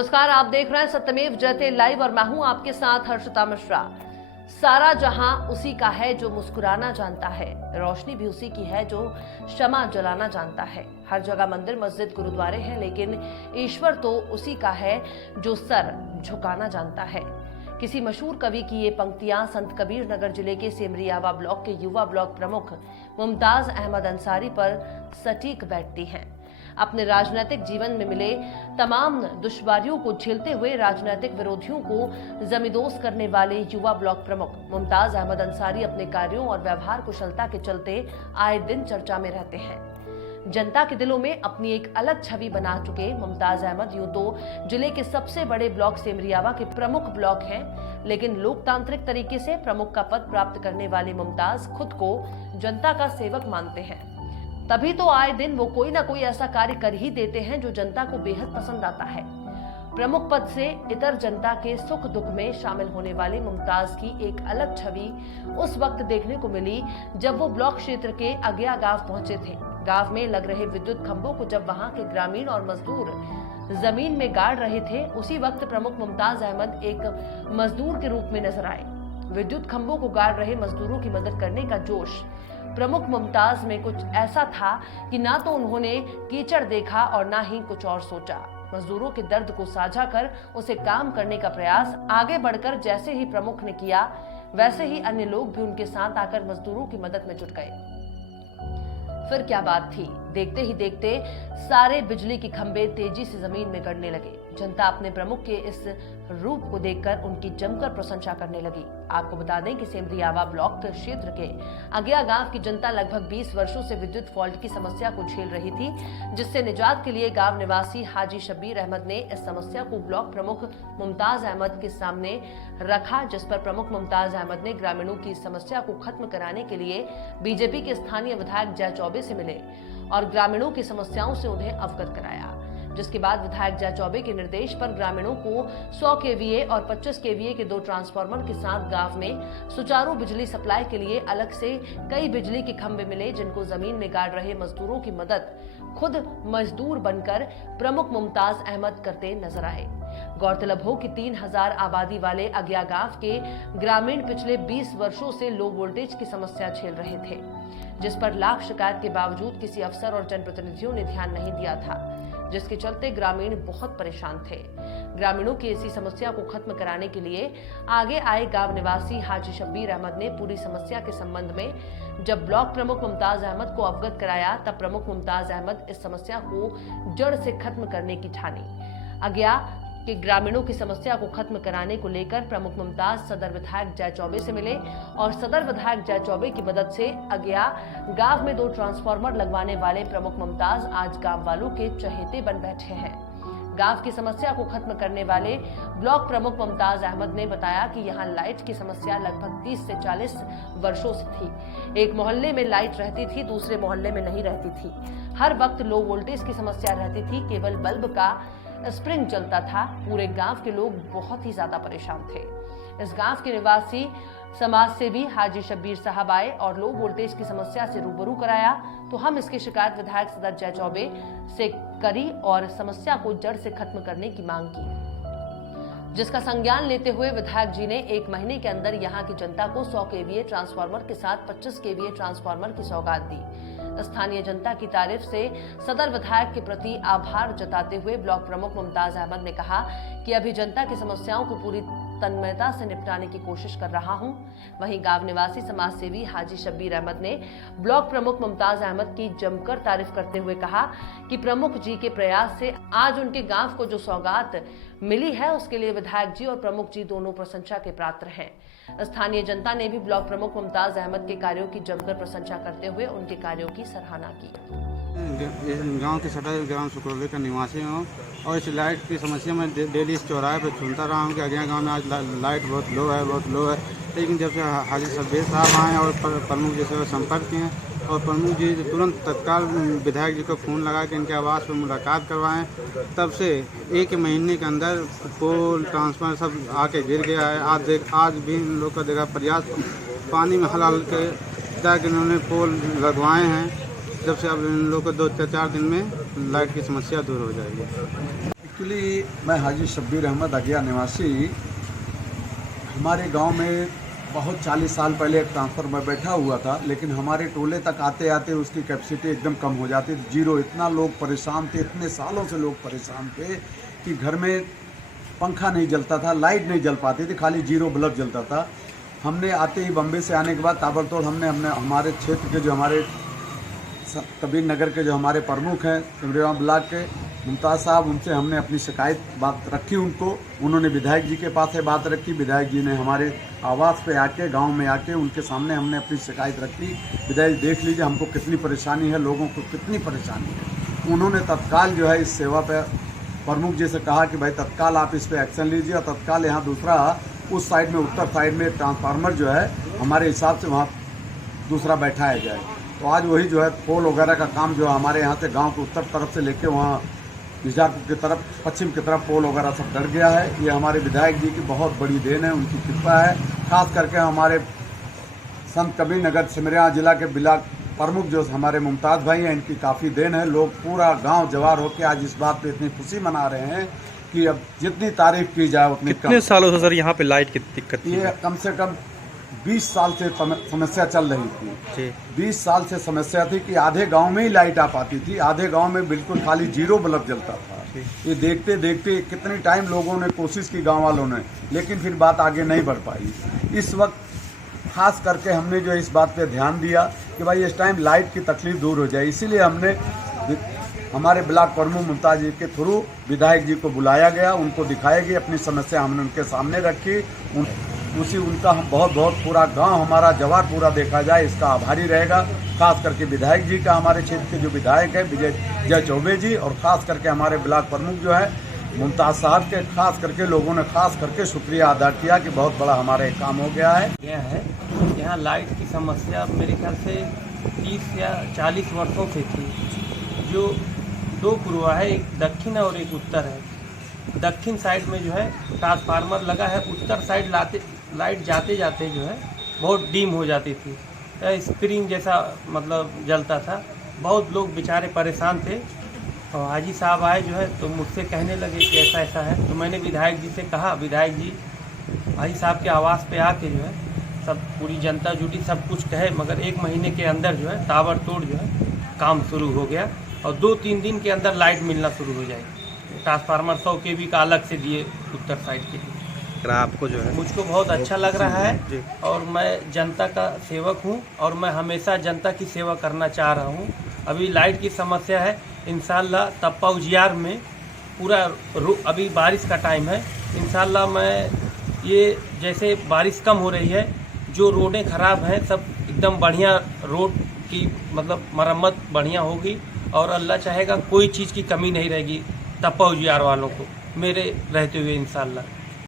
नमस्कार, आप देख रहे हैं सत्यमेव जयते लाइव और मैं हूं आपके साथ हर्षिता मिश्रा। सारा जहां उसी का है जो मुस्कुराना जानता है, रोशनी भी उसी की है जो शमा जलाना जानता है। हर जगह मंदिर मस्जिद गुरुद्वारे हैं, लेकिन ईश्वर तो उसी का है जो सर झुकाना जानता है। किसी मशहूर कवि की ये पंक्तियां संत कबीर नगर जिले के सेमरियावा ब्लॉक के युवा ब्लॉक प्रमुख मुमताज अहमद अंसारी पर सटीक बैठती हैं। अपने राजनीतिक जीवन में मिले तमाम दुश्वारियों को झेलते हुए राजनीतिक विरोधियों को जमींदोज करने वाले युवा ब्लॉक प्रमुख मुमताज अहमद अंसारी अपने कार्यों और व्यवहार कुशलता के चलते आए दिन चर्चा में रहते हैं। जनता के दिलों में अपनी एक अलग छवि बना चुके मुमताज अहमद यूं तो जिले के सबसे बड़े ब्लॉक सेमरियावा के प्रमुख ब्लॉक हैं, लेकिन लोकतांत्रिक तरीके से प्रमुख का पद प्राप्त करने वाले मुमताज खुद को जनता का सेवक मानते हैं। तभी तो आए दिन वो कोई ना कोई ऐसा कार्य कर ही देते हैं जो जनता को बेहद पसंद आता है। प्रमुख पद से इतर जनता के सुख दुख में शामिल होने वाले मुमताज की एक अलग छवि उस वक्त देखने को मिली जब वो ब्लॉक क्षेत्र के अगिया गांव पहुंचे थे। गांव में लग रहे विद्युत खंभों को जब वहां के ग्रामीण और मजदूर जमीन में गाड़ रहे थे, उसी वक्त प्रमुख मुमताज अहमद एक मजदूर के रूप में नजर आए। विद्युत खंभों को गाड़ रहे मजदूरों की मदद करने का जोश प्रमुख मुमताज में कुछ ऐसा था कि ना तो उन्होंने कीचड़ देखा और ना ही कुछ और सोचा। मजदूरों के दर्द को साझा कर उसे काम करने का प्रयास आगे बढ़कर जैसे ही प्रमुख ने किया, वैसे ही अन्य लोग भी उनके साथ आकर मजदूरों की मदद में जुट गए। फिर क्या बात थी, देखते ही देखते सारे बिजली के खंभे तेजी से जमीन में गड़ने लगे। जनता अपने प्रमुख के इस रूप को देखकर उनकी जमकर प्रशंसा करने लगी। आपको बता दें कि सेमरियावा ब्लॉक क्षेत्र के अगिया गांव की जनता लगभग 20 वर्षों से विद्युत फॉल्ट की समस्या को झेल रही थी, जिससे निजात के लिए गांव निवासी हाजी शब्बीर अहमद ने इस समस्या को ब्लॉक प्रमुख मुमताज अहमद के सामने रखा, जिस पर प्रमुख मुमताज अहमद ने ग्रामीणों की समस्या को खत्म कराने के लिए बीजेपी के स्थानीय विधायक जय चौबे से मिले और ग्रामीणों की समस्याओं से उन्हें अवगत कराया। जिसके बाद विधायक जय चौबे के निर्देश पर ग्रामीणों को 100 केवीए और 25 केवीए के 2 ट्रांसफार्मर के साथ गांव में सुचारू बिजली सप्लाई के लिए अलग से कई बिजली के खंभे मिले, जिनको जमीन में गाड़ रहे मजदूरों की मदद खुद मजदूर बनकर प्रमुख मुमताज अहमद करते नजर आए। गौरतलब हो कि 3000 आबादी वाले अगिया गांव के ग्रामीण पिछले 20 वर्षों से लो वोल्टेज की समस्या झेल रहे थे, जिस पर लाख शिकायत के बावजूद किसी अफसर और जनप्रतिनिधियों ने ध्यान नहीं दिया था, जिसके चलते ग्रामीण बहुत परेशान थे। ग्रामीणों की इसी समस्या को खत्म कराने के लिए आगे आए गांव निवासी हाजी शब्बीर अहमद ने पूरी समस्या के संबंध में जब ब्लॉक प्रमुख मुमताज अहमद को अवगत कराया, तब प्रमुख मुमताज अहमद इस समस्या को जड़ से खत्म करने की ठानी। अगिया कि ग्रामीणों की समस्या को खत्म कराने को लेकर प्रमुख मुमताज सदर विधायक जय चौबे से मिले और सदर विधायक जय चौबे की मदद से अगिया गांव में 2 ट्रांसफार्मर लगवाने वाले प्रमुख मुमताज आज गांव वालों के चहेते बन बैठे हैं। गांव की समस्या को खत्म करने वाले ब्लॉक प्रमुख मुमताज अहमद ने बताया कि यहां लाइट की समस्या लगभग 30 से 40 वर्षों से थी। एक मोहल्ले में लाइट रहती थी, दूसरे मोहल्ले में नहीं रहती थी। हर वक्त लो वोल्टेज की समस्या रहती थी, केवल बल्ब का स्प्रिंग चलता था। पूरे गांव के लोग बहुत ही ज्यादा परेशान थे। इस गांव के निवासी समाज सेवी हाजी शब्बीर साहब आए और लो वोल्टेज की समस्या से रूबरू कराया, तो हम इसकी शिकायत विधायक सदर जय चौबे से करी और समस्या को जड़ से खत्म करने की मांग की, जिसका संज्ञान लेते हुए विधायक जी ने 1 महीने के अंदर यहां की जनता को 100 केवीए ट्रांसफार्मर के साथ 25 केवीए ट्रांसफार्मर की सौगात दी। स्थानीय जनता की तारीफ से सदर विधायक के प्रति आभार जताते हुए ब्लॉक प्रमुख मुमताज अहमद ने कहा कि अभी जनता की समस्याओं को पूरी तन्मयता से निपटाने की कोशिश कर रहा हूं। वहीं गांव निवासी समाज सेवी हाजी शब्बीर अहमद ने ब्लॉक प्रमुख मुमताज अहमद की जमकर तारीफ करते हुए कहा कि प्रमुख जी के प्रयास से आज उनके गांव को जो सौगात मिली है, उसके लिए विधायक जी और प्रमुख जी दोनों प्रशंसा के पात्र हैं। स्थानीय जनता ने भी ब्लॉक प्रमुख मुमताज अहमद के कार्यों की जमकर प्रशंसा करते हुए उनके कार्यों की सराहना की। गांव के सदर ग्राम सुकरोली का निवासी हूँ और इस लाइट की समस्या में डेली इस चौराहे पर सुनता रहा हूँ कि अगिया गांव में आज लाइट बहुत लो है। लेकिन जब से हाजी शब्बीर साहब आए और प्रमुख जी से संपर्क किए और प्रमुख जी तुरंत तत्काल विधायक जी को फ़ोन लगा के इनके आवास पर मुलाकात करवाएं, तब से 1 महीने के अंदर पोल ट्रांसफार्मर सब आके गिर गया है। आज भी इन लोग का देखा प्रयास पानी में हल के ताकि इन्होंने पोल लगवाए हैं, जब से अब इन लोग को 2 से 4 दिन में लाइट की समस्या दूर हो जाएगी। एक्चुअली मैं हाजी शब्बीर अहमद अगिया निवासी। हमारे गांव में बहुत 40 साल पहले एक ट्रांसफार्मर बैठा हुआ था, लेकिन हमारे टोले तक आते आते उसकी कैपेसिटी एकदम कम हो जाती थी, जीरो। इतना लोग परेशान थे, इतने सालों से लोग परेशान थे कि घर में पंखा नहीं जलता था, लाइट नहीं जल पाती थी, खाली जीरो बल्ब जलता था। हमने आते ही बम्बे से आने के बाद ताबड़तोड़ हमने हमारे क्षेत्र के जो हमारे कबीर नगर के जो हमारे प्रमुख हैं सिमरिया ब्लॉक के मुमताज़ साहब, उनसे हमने अपनी शिकायत बात रखी उनको। उन्होंने विधायक जी के पास है बात रखी, विधायक जी ने हमारे आवास पे आके गांव में आके उनके सामने हमने अपनी शिकायत रखी। विधायक जी देख लीजिए हमको कितनी परेशानी है, लोगों को कितनी परेशानी है। उन्होंने तत्काल जो है इस सेवा पे प्रमुख जी से कहा कि भाई तत्काल आप इस पर एक्शन लीजिए, और तत्काल यहाँ दूसरा उस साइड में उत्तर साइड में ट्रांसफार्मर जो है हमारे हिसाब से वहाँ दूसरा बैठाया जाए। तो आज वही जो है पोल वगैरह का काम जो है हमारे यहाँ से गांव के उत्तर तरफ से लेके वहाँ बीजापुर की तरफ पश्चिम की तरफ पोल वगैरह सब डर गया है। ये हमारे विधायक जी की बहुत बड़ी देन है, उनकी कृपा है। खास करके हमारे संत कबीर नगर सिमरिया जिला के ब्लॉक प्रमुख जो हमारे मुमताज़ भाई हैं, इनकी काफ़ी देन है। लोग पूरा गांव जवार होकर आज इस बात पे इतनी खुशी मना रहे हैं कि अब जितनी तारीफ की जाए उतनी कम। कितने सालों से सर यहाँ पे लाइट की दिक्कत थी? ये कम से कम 20 साल से समस्या चल रही थी। 20 साल से समस्या थी कि आधे गांव में ही लाइट आ पाती थी, आधे गांव में बिल्कुल खाली जीरो बल्ब जलता था। ये देखते देखते कितने टाइम लोगों ने कोशिश की गांव वालों ने, लेकिन फिर बात आगे नहीं बढ़ पाई। इस वक्त खास करके हमने जो इस बात पे ध्यान दिया कि भाई इस टाइम लाइट की तकलीफ दूर हो जाए, इसीलिए हमने हमारे ब्लॉक प्रमुख मुमताज़ जी के थ्रू विधायक जी को बुलाया गया, उनको दिखाई गई अपनी समस्या, हमने उनके सामने रखी। उनका हम बहुत बहुत पूरा गांव हमारा जवार पूरा देखा जाए इसका आभारी रहेगा। खास करके विधायक जी का, हमारे क्षेत्र के जो विधायक हैं विजय चौबे जी, और ख़ास करके हमारे ब्लॉक प्रमुख जो है मुमताज़ साहब के, खास करके लोगों ने खास करके शुक्रिया अदा किया कि बहुत बड़ा हमारे काम हो गया है। यहाँ लाइट की समस्या मेरे ख्याल से 30 या 40 वर्षों से थी। जो दो पुरवा है, एक दक्षिण और एक उत्तर है। दक्षिण साइड में जो है ट्रांसफार्मर लगा है, उत्तर साइड लाइट जाते जाते जो है बहुत डीम हो जाती थी, स्प्रिंग जैसा मतलब जलता था। बहुत लोग बेचारे परेशान थे, और हाजी साहब आए जो है तो मुझसे कहने लगे कि ऐसा ऐसा है। तो मैंने विधायक जी से कहा, विधायक जी हाजी साहब के आवास पे आके जो है सब पूरी जनता जुटी, सब कुछ कहे, मगर 1 महीने के अंदर जो है ताबड़तोड़ जो है काम शुरू हो गया, और 2-3 दिन के अंदर लाइट मिलना शुरू हो जाएगी। ट्रांसफार्मर 100 kV का अलग से दिए उत्तर साइड के लिए। आपको जो है मुझको बहुत अच्छा लग रहा है, और मैं जनता का सेवक हूं, और मैं हमेशा जनता की सेवा करना चाह रहा हूं। अभी लाइट की समस्या है, इंशाल्लाह तप्पा उजियार में पूरा अभी बारिश का टाइम है, इंशाल्लाह मैं ये जैसे बारिश कम हो रही है, जो रोडें ख़राब हैं सब एकदम बढ़िया रोड की मतलब मरम्मत बढ़िया होगी, और अल्लाह चाहेगा कोई चीज़ की कमी नहीं रहेगी तप्पा उजियार वालों को मेरे रहते हुए इंशाल्लाह।